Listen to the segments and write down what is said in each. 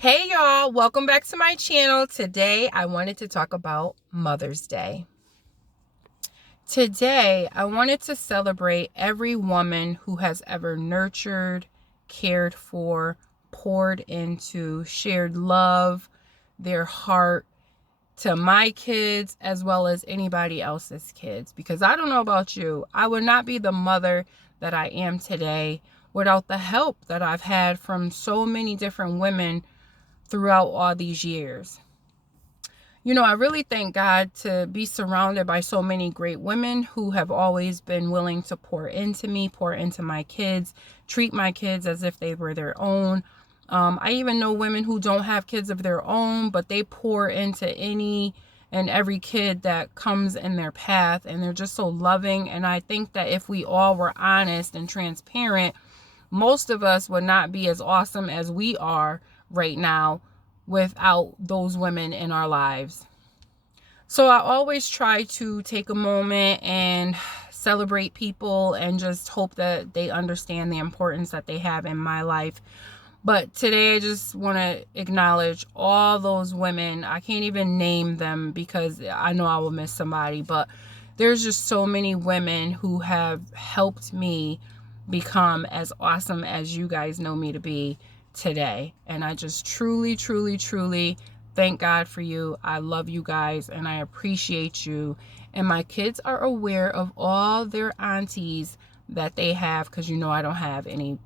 Hey y'all, welcome back to my channel. Today I wanted to talk about Mother's Day. Today I wanted to celebrate every woman who has ever nurtured, cared for, poured into, shared love, their heart to my kids as well as anybody else's kids. Because I don't know about you, I would not be the mother that I am today without the help that I've had from so many different women throughout all these years. I really thank God to be surrounded by so many great women who have always been willing to pour into me, pour into my kids, treat my kids as if they were their own. I even know women who don't have kids of their own, but they pour into any and every kid that comes in their path, and they're just so loving. And I think that if we all were honest and transparent, most of us would not be as awesome as we are right now without those women in our lives. So I always try to take a moment and celebrate people and just hope that they understand the importance that they have in my life. But today I just want to acknowledge all those women. I can't even name them because I know I will miss somebody, but there's just so many women who have helped me become as awesome as you guys know me to be today. And I just truly, truly, truly thank God for you. I love you guys and I appreciate you. And my kids are aware of all their aunties that they have because I don't have any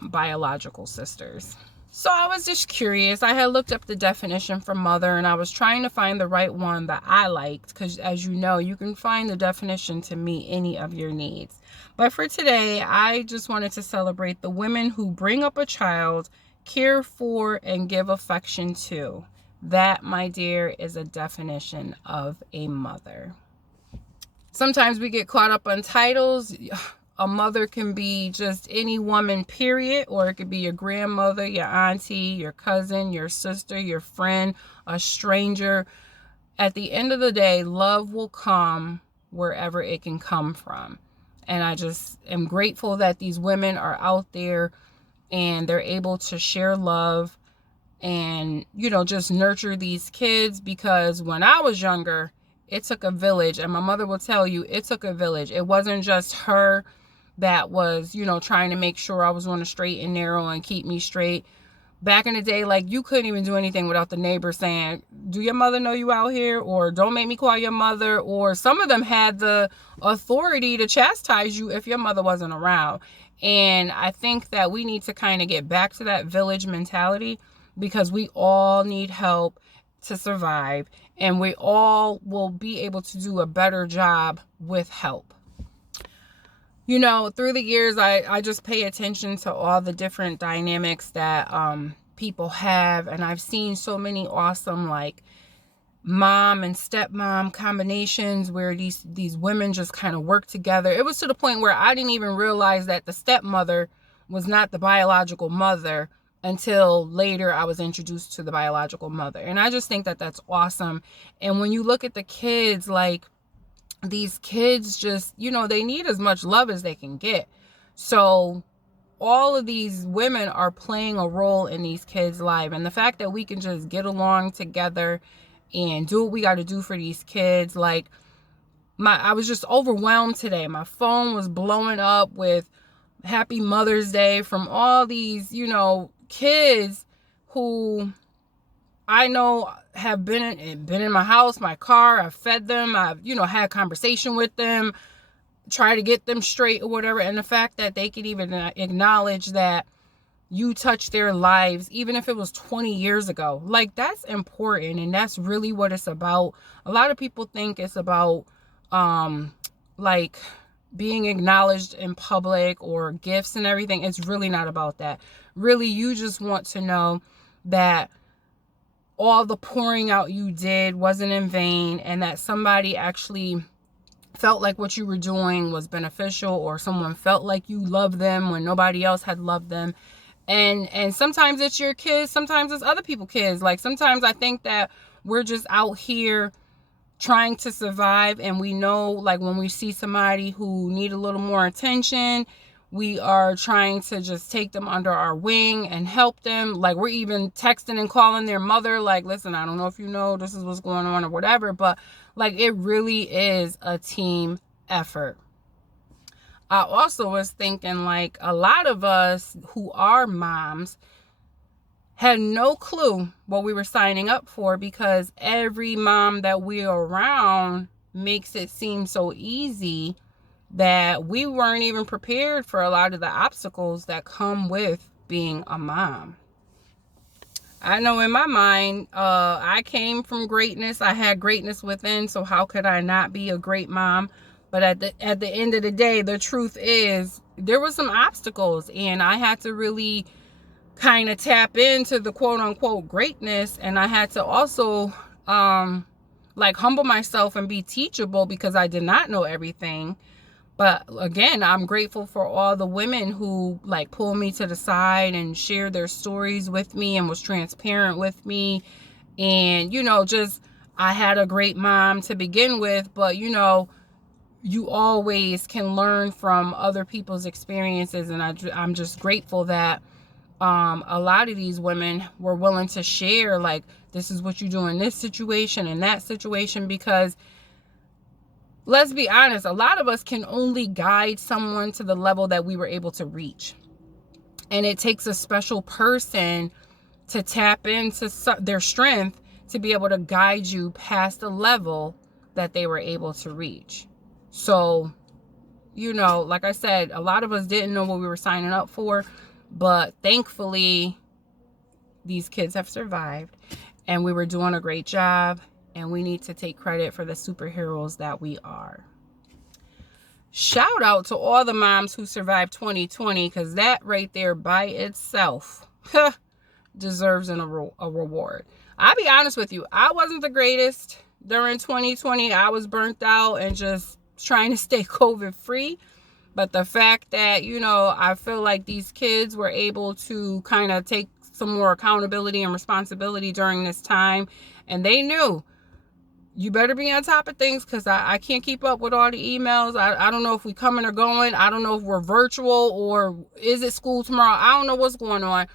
biological sisters. So I was just curious. I had looked up the definition for mother and I was trying to find the right one that I liked because, as you know, you can find the definition to meet any of your needs. But for today, I just wanted to celebrate the women who bring up a child, care for, and give affection to. That, my dear, is a definition of a mother. Sometimes we get caught up on titles. A mother can be just any woman, period, or it could be your grandmother, your auntie, your cousin, your sister, your friend, a stranger. At the end of the day, love will come wherever it can come from. And I just am grateful that these women are out there and they're able to share love and, just nurture these kids, because when I was younger, it took a village. And my mother will tell you, it took a village. It wasn't just her that was, trying to make sure I was on the straight and narrow and keep me straight. Back in the day, like, you couldn't even do anything without the neighbor saying, do your mother know you out here? Or don't make me call your mother. Or some of them had the authority to chastise you if your mother wasn't around. And I think that we need to kind of get back to that village mentality, because we all need help to survive. And we all will be able to do a better job with help. Through the years, I just pay attention to all the different dynamics that people have. And I've seen so many awesome, like, mom and stepmom combinations where these women just kind of work together. It was to the point where I didn't even realize that the stepmother was not the biological mother until later I was introduced to the biological mother. And I just think that that's awesome. And when you look at the kids, like, these kids just, they need as much love as they can get. So all of these women are playing a role in these kids' life. And the fact that we can just get along together and do what we got to do for these kids. Like, I was just overwhelmed today. My phone was blowing up with Happy Mother's Day from all these, kids who I know have been in my house, my car. I've fed them. I've, had conversation with them, try to get them straight or whatever. And the fact that they could even acknowledge that you touched their lives, even if it was 20 years ago, like, that's important. And that's really what it's about. A lot of people think it's about, like, being acknowledged in public or gifts and everything. It's really not about that. Really, you just want to know that all the pouring out you did wasn't in vain, and that somebody actually felt like what you were doing was beneficial, or someone felt like you loved them when nobody else had loved them. And sometimes it's your kids, sometimes it's other people's kids. Like, sometimes I think that we're just out here trying to survive, and we know, like, when we see somebody who need a little more attention, We are trying to just take them under our wing and help them. Like, we're even texting and calling their mother, like, listen, I don't know if you know, this is what's going on or whatever, but like, it really is a team effort. I also was thinking, like, a lot of us who are moms had no clue what we were signing up for, because every mom that we're around makes it seem so easy that we weren't even prepared for a lot of the obstacles that come with being a mom. I know in my mind, I came from greatness. I had greatness within, so how could I not be a great mom? But at the end of the day, the truth is there were some obstacles, and I had to really kind of tap into the quote unquote greatness, and I had to also like humble myself and be teachable, because I did not know everything. But again, I'm grateful for all the women who like pulled me to the side and shared their stories with me and was transparent with me. And, you know, just, I had a great mom to begin with, but, you know, you always can learn from other people's experiences. And I'm just grateful that a lot of these women were willing to share, like, this is what you do in this situation and that situation, because let's be honest, a lot of us can only guide someone to the level that we were able to reach. And it takes a special person to tap into their strength to be able to guide you past the level that they were able to reach. So, you know, like I said, a lot of us didn't know what we were signing up for, but thankfully, these kids have survived, and we were doing a great job. And we need to take credit for the superheroes that we are. Shout out to all the moms who survived 2020, because that right there by itself deserves a reward. I'll be honest with you, I wasn't the greatest during 2020. I was burnt out and just trying to stay COVID free. But the fact that, you know, I feel like these kids were able to kind of take some more accountability and responsibility during this time, and they knew, you better be on top of things, because I can't keep up with all the emails. I don't know if we coming or going. I don't know if we're virtual or is it school tomorrow. I don't know what's going on.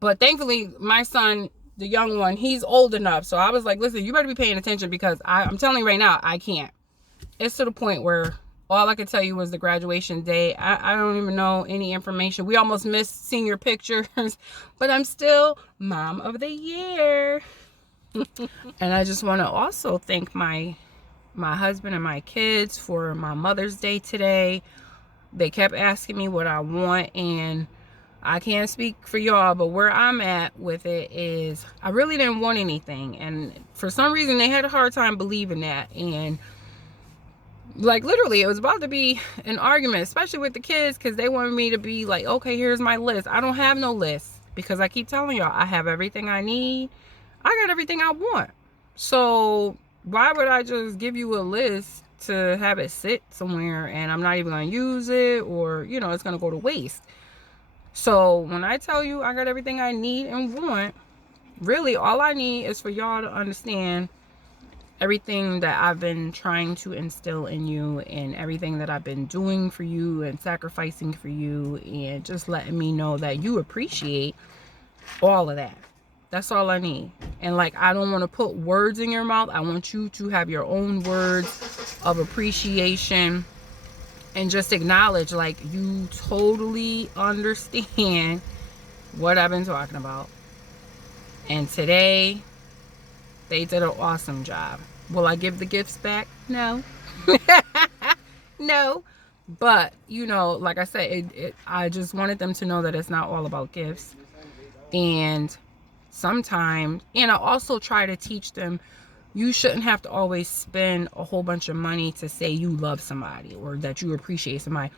But thankfully, my son, the young one, he's old enough. So I was like, listen, you better be paying attention, because I'm telling you right now, I can't. It's to the point where all I could tell you was the graduation day. I don't even know any information. We almost missed senior pictures, but I'm still Mom of the Year. And I just want to also thank my husband and my kids for my Mother's Day today. They kept asking me what I want, and I can't speak for y'all, but where I'm at with it is I really didn't want anything. And for some reason, they had a hard time believing that. And like, literally, it was about to be an argument, especially with the kids, because they wanted me to be like, okay, here's my list. I don't have no list, because I keep telling y'all, I have everything I need. I got everything I want. So why would I just give you a list to have it sit somewhere and I'm not even going to use it, or, you know, it's going to go to waste? So when I tell you I got everything I need and want, really all I need is for y'all to understand everything that I've been trying to instill in you, and everything that I've been doing for you and sacrificing for you, and just letting me know that you appreciate all of that. That's all I need. And like, I don't want to put words in your mouth. I want you to have your own words of appreciation, and just acknowledge, like, you totally understand what I've been talking about. And today, they did an awesome job. Will I give the gifts back? No. No. But, you know, like I said, I just wanted them to know that it's not all about gifts. And sometimes, and I also try to teach them, you shouldn't have to always spend a whole bunch of money to say you love somebody or that you appreciate somebody.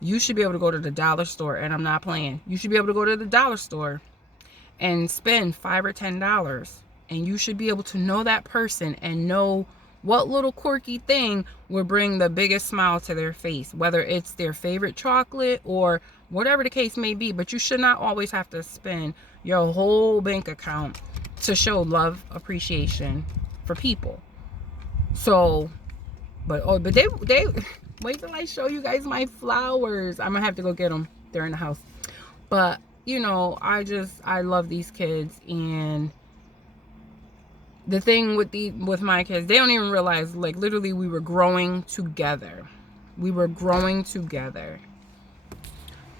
You should be able to go to the dollar store, and I'm not playing. You should be able to go to the dollar store and spend $5 or $10, and you should be able to know that person and know what little quirky thing will bring the biggest smile to their face, whether it's their favorite chocolate or whatever the case may be. But you should not always have to spend your whole bank account to show love, appreciation for people. So, but they Wait till I show you guys my flowers. I'm gonna have to go get them. They're in the house. But, you know, I love these kids. And the thing with my kids, they don't even realize, like, literally we were growing together. We were growing together.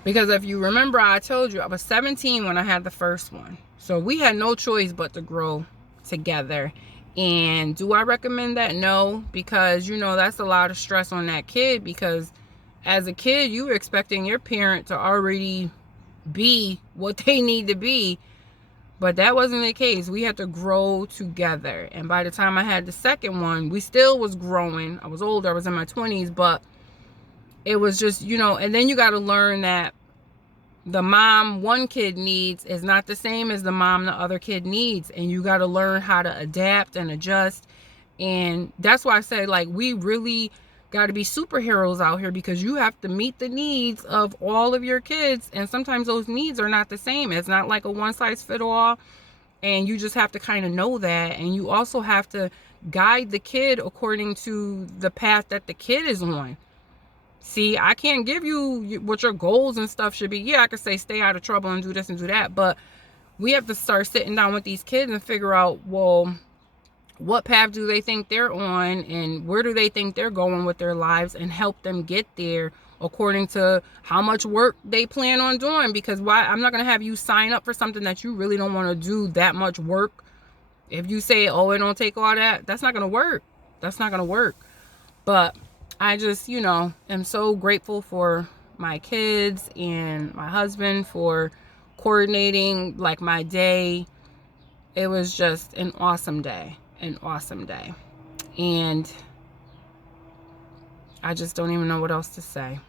Because if you remember, I told you I was 17 when I had the first one. So we had no choice but to grow together. And do I recommend that? No, because, you know, that's a lot of stress on that kid, because as a kid, you were expecting your parent to already be what they need to be. But that wasn't the case. We had to grow together. And by the time I had the second one, we still was growing. I was older. I was in my 20s. But it was just, you know, and then you got to learn that the mom one kid needs is not the same as the mom the other kid needs. And you got to learn how to adapt and adjust. And that's why I say, like, we really got to be superheroes out here, because you have to meet the needs of all of your kids. And sometimes those needs are not the same. It's not like a one size fit all. And you just have to kind of know that. And you also have to guide the kid according to the path that the kid is on. See, I can't give you what your goals and stuff should be. Yeah, I could say stay out of trouble and do this and do that. But we have to start sitting down with these kids and figure out, well, what path do they think they're on, and where do they think they're going with their lives, and help them get there according to how much work they plan on doing. Because I'm not going to have you sign up for something that you really don't want to do that much work. If you say, oh, it don't take all that, that's not going to work. That's not going to work. But I just, you know, am so grateful for my kids and my husband for coordinating, like, my day. It was just an awesome day. An awesome day. And I just don't even know what else to say.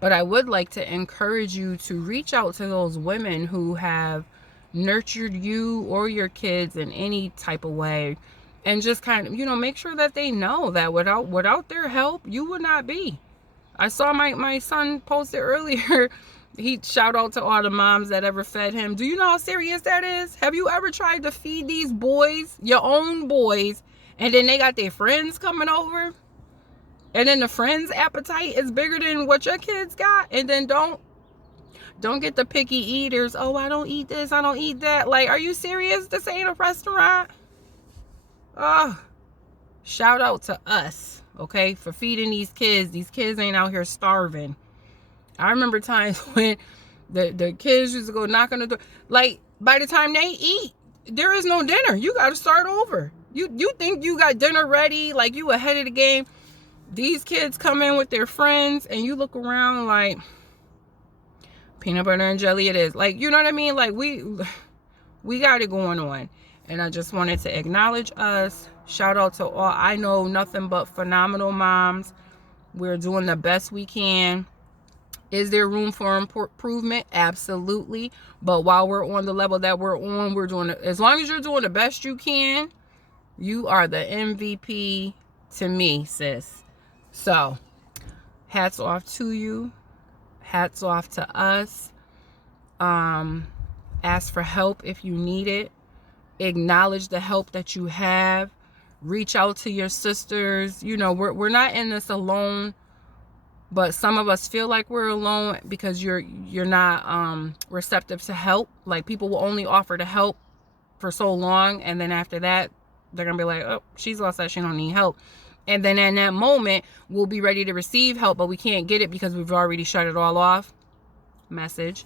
But I would like to encourage you to reach out to those women who have nurtured you or your kids in any type of way. And just kind of, you know, make sure that they know that without their help, you would not be. I saw my son posted earlier. He shout out to all the moms that ever fed him. Do you know how serious that is? Have you ever tried to feed these boys, your own boys, and then they got their friends coming over? And then the friends' appetite is bigger than what your kids got? And then don't get the picky eaters. Oh, I don't eat this, I don't eat that. Like, are you serious? This ain't a restaurant. Oh, shout out to us, okay, for feeding these kids. These kids ain't out here starving. I remember times when the kids used to go knock on the door. Like, by the time they eat, there is no dinner. You got to start over. You think you got dinner ready, like you ahead of the game. These kids come in with their friends, and you look around like, peanut butter and jelly it is. Like, you know what I mean? Like, we got it going on. And I just wanted to acknowledge us. Shout out to all. I know nothing but phenomenal moms. We're doing the best we can. Is there room for improvement? Absolutely. But while we're on the level that we're on, we're doing it. As long as you're doing the best you can, you are the MVP to me, sis. So, hats off to you. Hats off to us. Ask for help if you need it. Acknowledge the help that you have. Reach out to your sisters. You know, we're not in this alone, but some of us feel like we're alone because you're not receptive to help. Like, people will only offer to help for so long, and then after that they're gonna be like, oh, she's all set, she don't need help. And then in that moment we'll be ready to receive help, but we can't get it because we've already shut it all off. Message.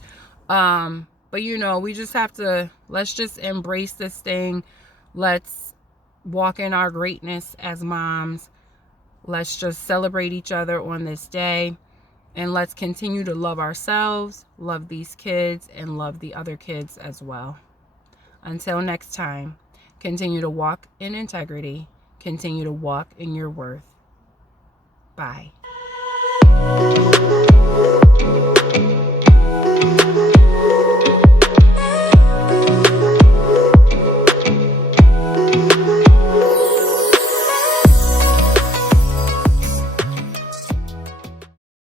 But, you know, we just have to, let's just embrace this thing. Let's walk in our greatness as moms. Let's just celebrate each other on this day. And let's continue to love ourselves, love these kids, and love the other kids as well. Until next time, continue to walk in integrity. Continue to walk in your worth. Bye.